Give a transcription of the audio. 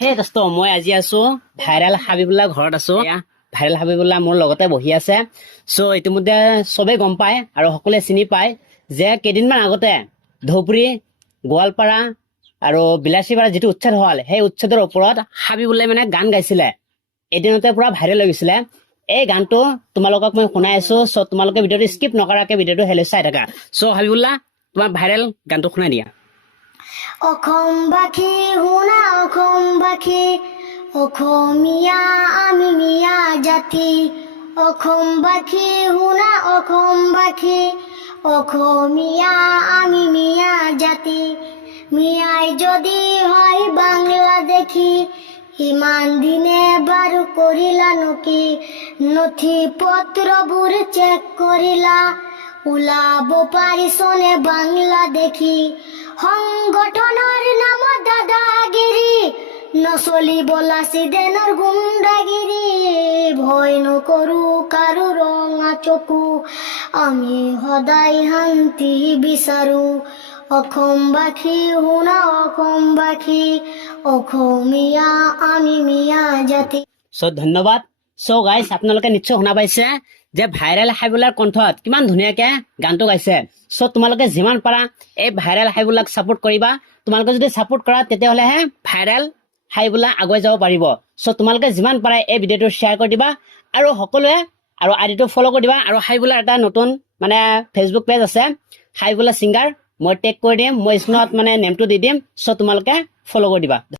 সেই দোস্ত মই আজি আছো ভাইৰেল হাবিবুল্লা ঘৰত আছো। ভাইৰেল হাবিবুল্লা মোৰ লগতে বহি আছে। চ' ইতিমধ্যে চবেই গম পায় আৰু সকলোৱে চিনি পায় যে কেইদিনমান আগতে ধৌপুৰী গোৱালপাৰা আৰু বিলাচীপাৰা যিটো উচ্ছেদ হ'ল সেই উচ্ছেদৰ ওপৰত হাবিবুল্লাই মানে গান গাইছিলে। এদিনতে পুৰা ভাইৰেল হৈ গৈছিলে। এই গানটো তোমালোকক মই শুনাই আছো চ' তোমালোকে ভিডিঅ'টো স্কিপ নকৰাকে ভিডিঅ'টো হেলৈ চাই থাকা। চ' হাবিবুল্লা তোমাৰ ভাইৰেল গানটো শুনাই দিয়া। অসমবাসী শুনা অসমবাসী অসমীয়া আমি মিয়া জাতি। অসমবাসী শুনা অসমবাসী অসমীয়া আমি মিয়া জাতি। মিয়াই যদি হয় বাংলা দেখি, ইমান দিনে বাৰু কৰিলা নকি। নথি পত্ৰবোৰ চেক কৰিলা ওলাব পাৰিছনে বাংলা দেখি। সংগঠনৰ নামত দাদাগিৰি নচলিব লাচিদেনৰ গুণ্ডাগিৰি। ভয় নকৰো কাৰো ৰঙা চকু। আমি সদায় শান্তি বিচাৰো। অসমবাসী শুনা অসমবাসী অসমীয়া, আমি মিয়া জাতি। চ' ধন্যবাদ। চ' গাইছ আপোনালোকে নিশ্চয় শুনা পাইছে যে ভাইৰেল হাইবুলাৰ কণ্ঠত কিমান ধুনীয়াকে গানটো গাইছে। চ' তোমালোকে যিমান পাৰা এই ভাইৰেল হাইবুলাক ছাপোৰ্ট কৰিবা। তোমালোকে যদি ছাপোৰ্ট কৰা, তেতিয়াহ'লেহে ভাইৰেল হাইবুলা আগুৱাই যাব পাৰিব। চ' তোমালোকে যিমান পাৰা এই ভিডিঅ'টো শ্বেয়াৰ কৰি দিবা আৰু সকলোৱে আৰু আইডিটো ফ'ল' কৰি দিবা আৰু হাইবুলাৰ এটা নতুন মানে ফেচবুক পেজ আছে। হাইবুলা ছিংগাৰ মই টেগ কৰি দিম, মই স্ক্ৰীণত মানে নেমটো দি দিম। চ' তোমালোকে ফ'ল' কৰি দিবা।